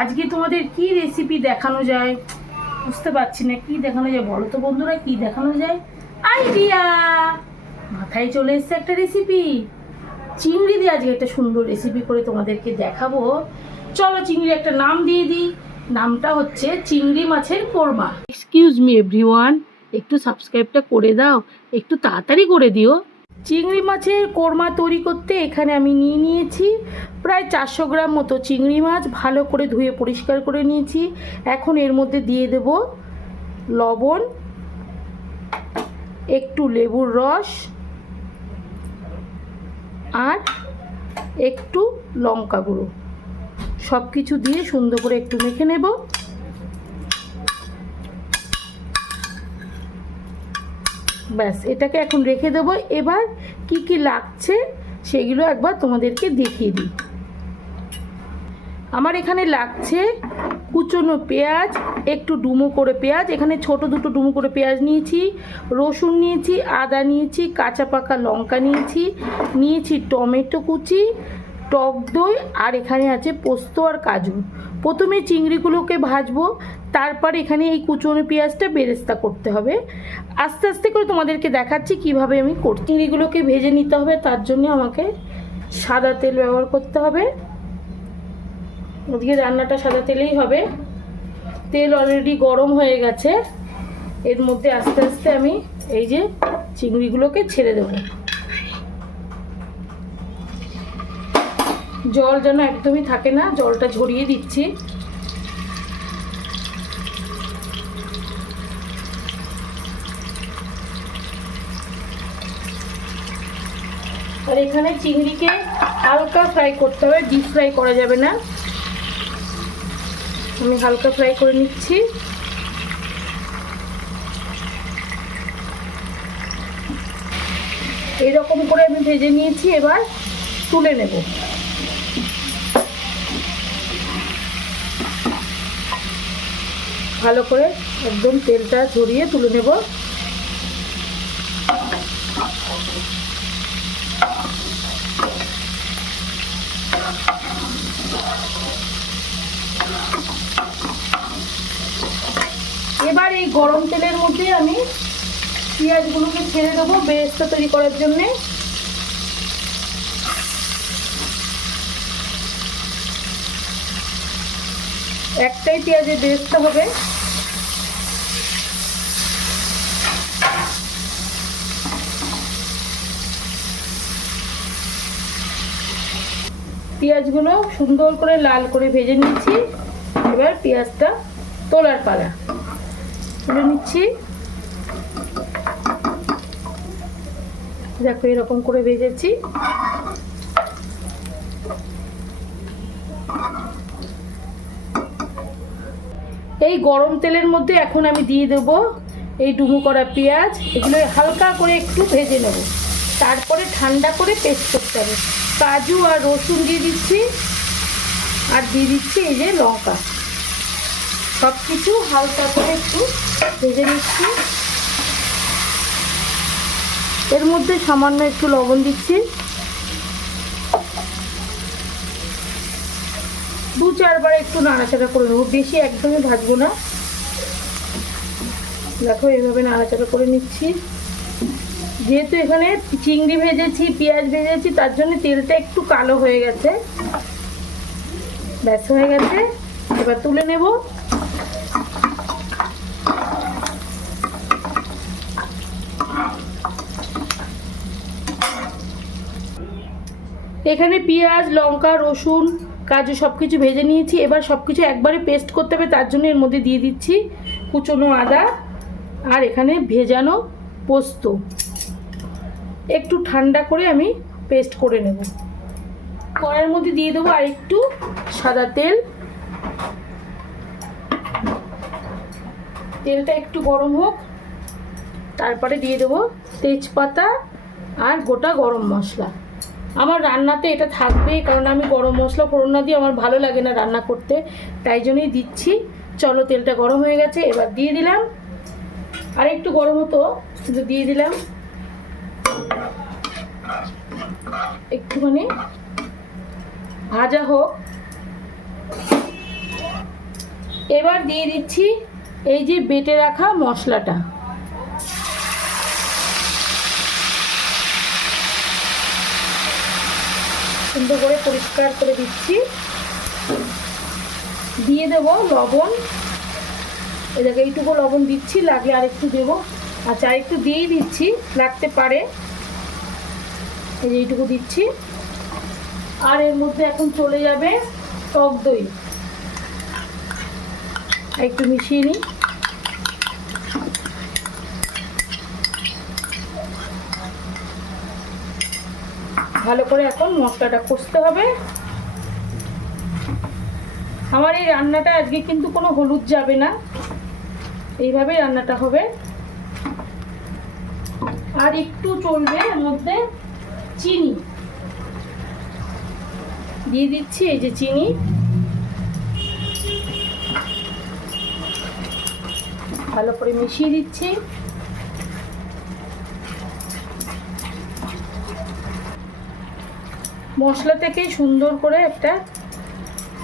আজকে তোমাদের কি রেসিপি দেখানো যায় বুঝতে পারছি না। কি দেখানো যায় বলো তো বন্ধুরা, কি দেখানো যায়? আইডিয়া মাথায় চলে এসছে একটা রেসিপি। চিংড়ি দিয়ে আজকে একটা সুন্দর রেসিপি করে তোমাদেরকে দেখাবো। চলো চিংড়ি একটা নাম দিয়ে দিই। নামটা হচ্ছে চিংড়ি মাছের কোরমা। এক্সকিউজ মি এভরিওয়ান, একটু সাবস্ক্রাইবটা করে দাও, একটু তাড়াতাড়ি করে দিও। চিংড়ি মাছের কোরমা তৈরি করতে এখানে আমি নিয়ে নিয়েছি প্রায় 400 গ্রাম মতো চিংড়ি মাছ। ভালো করে ধুয়ে পরিষ্কার করে নিয়েছি। এখন এর মধ্যে দিয়ে দেব লবণ, একটু লেবুর রস আর একটু লঙ্কা গুঁড়ো। সব কিছু দিয়ে সুন্দর করে একটু মেখে নেব। ব্যাস, এটাকে এখন রেখে দেবো। এবার কি কি লাগছে সেগুলো একবার তোমাদেরকে দেখিয়ে দিই। আমার এখানে লাগছে কুচনো পেঁয়াজ, একটু ডুমো করে পেঁয়াজ, এখানে ছোট দুটো ডুমো করে পেঁয়াজ নিয়েছি, রসুন নিয়েছি, আদা নিয়েছি, কাঁচা পাকা লঙ্কা নিয়েছি টমেটো কুচি, টক দই, আর এখানে আছে পোস্ত আর কাজু। প্রথমে চিংড়িগুলোকে ভাজবো, তারপর এখানে এই কুচনো পেঁয়াজটা বেরেস্তা করতে হবে। আস্তে আস্তে করে তোমাদেরকে দেখাচ্ছি কিভাবে আমি করছি। চিংড়িগুলোকে ভেজে নিতে হবে, তার জন্য আমাকে সাদা তেল ব্যবহার করতে হবে। আজকে রান্নাটা সাদা তেলেই হবে। তেল অলরেডি গরম হয়ে গেছে। এর মধ্যে আস্তে আস্তে আমি এই যে চিংড়িগুলোকে ছেড়ে দেব। জল যেন একদমই থাকে না, জলটা ঝরিয়ে দিচ্ছি। আর এখানে চিংড়িকে হালকা ফ্রাই করতে হবে, ডিপ ফ্রাই করা যাবে না। আমি হালকা ফ্রাই করে নিচ্ছি। এরকম করে আমি ভেজে নিয়েছি, এবার তুলে নেব। ভালো করে একদম তেলটা ঝরিয়ে তুলে নেব। এবার এই গরম তেলের মধ্যে আমি পেঁয়াজগুলোকে ছেড়ে দেবো বেরেস্তা তৈরি করার জন্যে। একটাই পেঁয়াজের বেরেস্তা হবে। পেঁয়াজগুলো সুন্দর করে লাল করে ভেজে নিচ্ছি। এবার পেঁয়াজটা তোলার পালা, তুলে নিচ্ছি। দেখো এরকম করে ভেজেছি। এই গরম তেলের মধ্যে এখন আমি দিয়ে দেব এই ডুমো করা পেঁয়াজ। এগুলো হালকা করে একটু ভেজে নেব, তারপরে ঠান্ডা করে পেস্ট করতে হবে। কাজু আর রসুন দিয়ে দিচ্ছি, আর দিয়ে দিচ্ছি এই যে লঙ্কা। সব কিছু হালকা করে একটু ভেজে নিচ্ছি। এর মধ্যে সামান্য একটু লবণ দিচ্ছি। 2-4 বার একটু নাড়াচাড়া করে নেবো, বেশি একদমই ভাজবো না। দেখো এইভাবে নাড়াচাড়া করে নিচ্ছি। যেহেতু এখানে চিংড়ি ভেজেছি, পেঁয়াজ ভেজেছি, তার জন্য তেলটা একটু কালো হয়ে গেছে। ব্যাস হয়ে গেছে, এবার তুলে নেব। এখানে পেঁয়াজ, লঙ্কা, রসুন, কাজু সব কিছু ভেজে নিয়েছি। এবার সব কিছু একবারে পেস্ট করতে হবে, তার জন্য এর মধ্যে দিয়ে দিচ্ছি কুচনো আদা আর এখানে ভেজানো পোস্ত। একটু ঠান্ডা করে আমি পেস্ট করে নেব। কড়াইয়ের মধ্যে দিয়ে দেবো আর একটু সাদা তেল। তেলটা একটু গরম হোক, তারপরে দিয়ে দেবো তেজপাতা আর গোটা গরম মশলা। আমার রান্নাতে এটা থাকবেই, কারণ আমি গরম মশলা ফোড়ন না দিয়ে আমার ভালো লাগে না রান্না করতে, তাই জন্যই দিচ্ছি। চলো তেলটা গরম হয়ে গেছে, এবার দিয়ে দিলাম। আর একটু গরম হতো, কিন্তু দিয়ে দিলাম। একটুখানি ভাজা হোক, এবার দিয়ে দিচ্ছি এই যে বেটে রাখা মশলাটা। সুন্দর করে পরিষ্কার করে দিচ্ছি। দিয়ে দেবো লবণ, এটাকে এইটুকু লবণ দিচ্ছি, লাগলে আরেকটু দেবো। আচ্ছা, আরেকটু দিয়েই দিচ্ছি, লাগতে পারে। এই যে এইটুকু দিচ্ছি। আর এর মধ্যে এখন চলে যাবে টক দই, একটু মিশিয়ে নিই। ভালো করে এখন মশলাটা কষতে হবে। আমার এই রান্নাটা আজকে কিন্তু কোনো হলুদ যাবে না, এইভাবেই রান্নাটা হবে। আর একটু চলবে এর মধ্যে চিনি দিয়ে দিচ্ছি। এই যে চিনি, ভালো করে মিশিয়ে দিচ্ছি। মশলা থেকে সুন্দর করে একটা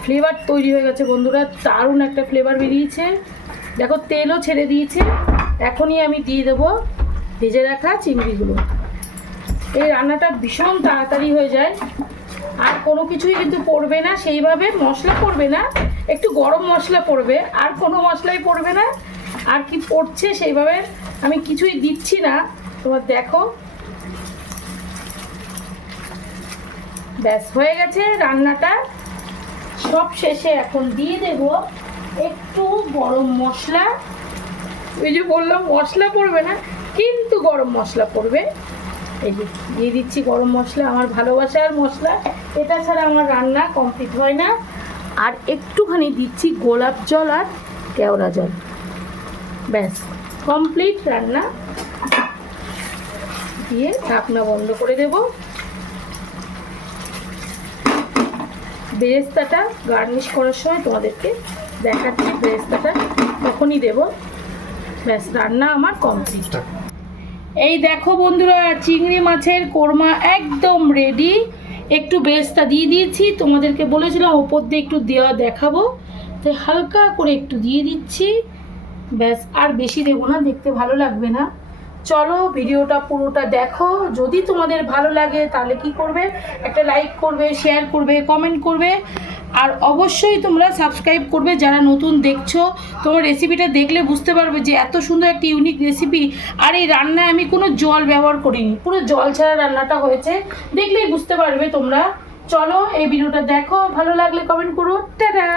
ফ্লেভার তৈরি হয়ে গেছে বন্ধুরা, দারুণ একটা ফ্লেভার বেরিয়েছে। দেখো তেলও ছেড়ে দিয়েছে। এখনই আমি দিয়ে দেবো ভেজে রাখা চিংড়িগুলো। এই রান্নাটা ভীষণ তাড়াতাড়ি হয়ে যায়, আর কোনো কিছুই কিন্তু পড়বে না, সেইভাবে মশলা পড়বে না, একটু গরম মশলা পড়বে, আর কোনো মশলাই পড়বে না। আর কি পড়ছে সেইভাবে আমি কিছুই দিচ্ছি না, তোমার দেখো। ব্যাস হয়ে গেছে রান্নাটা। সব শেষে এখন দিয়ে দেব একটু গরম মশলা। ওই যে বললাম মশলা পড়বে না, কিন্তু গরম মশলা পড়বে। এই যে দিয়ে দিচ্ছি গরম মশলা, আমার ভালোবাসার মশলা, এটা ছাড়া আমার রান্না কমপ্লিট হয় না। আর একটুখানি দিচ্ছি গোলাপ জল আর কেওড়া জল। ব্যাস কমপ্লিট রান্না। দিয়ে ঢাকনা বন্ধ করে দেব। বেরেস্তাটা গার্নিশ করার সময় তোমাদেরকে দেখাচ্ছি, বেরেস্তাটা তখনই দেব। ব্যাস রান্না আমার কমপ্লিট। এই দেখো বন্ধুরা, চিংড়ি মাছের কোরমা একদম রেডি। একটু বেরেস্তা দিয়ে দিয়েছি, তোমাদেরকে বলেছিলাম ওপর দিয়ে একটু দেওয়া দেখাবো, তাই হালকা করে একটু দিয়ে দিচ্ছি। ব্যাস আর বেশি দেবো না, দেখতে ভালো লাগবে না। চলো ভিডিওটা পুরোটা দেখো। যদি তোমাদের ভালো লাগে তাহলে কি করবে, একটা লাইক করবে, শেয়ার করবে, কমেন্ট করবে, আর অবশ্যই তোমরা সাবস্ক্রাইব করবে যারা নতুন দেখছো। তোমার রেসিপিটা দেখলে বুঝতে পারবে যে এত সুন্দর একটা ইউনিক রেসিপি। আর এই রান্নায় আমি কোনো জল ব্যবহার করিনি, পুরো জল ছাড়া রান্নাটা হয়েছে, দেখলেই বুঝতে পারবে তোমরা। চলো এই ভিডিওটা দেখো, ভালো লাগলে কমেন্ট করো। টাটা।